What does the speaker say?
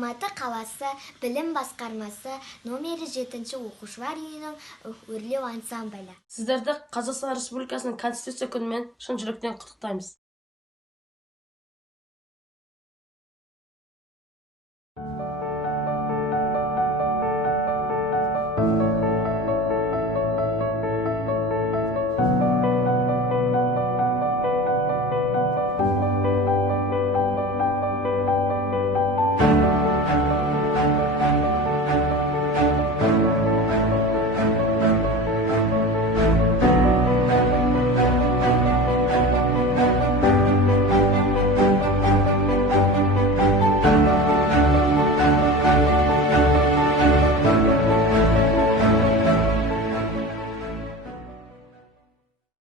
Алматы қаласы білім басқармасы номері 7 оқушылар үйінің өрлеу ансамблі. Сіздерді Қазақстан Республикасының Конституция күнімен шын жүректен құттықтаймыз.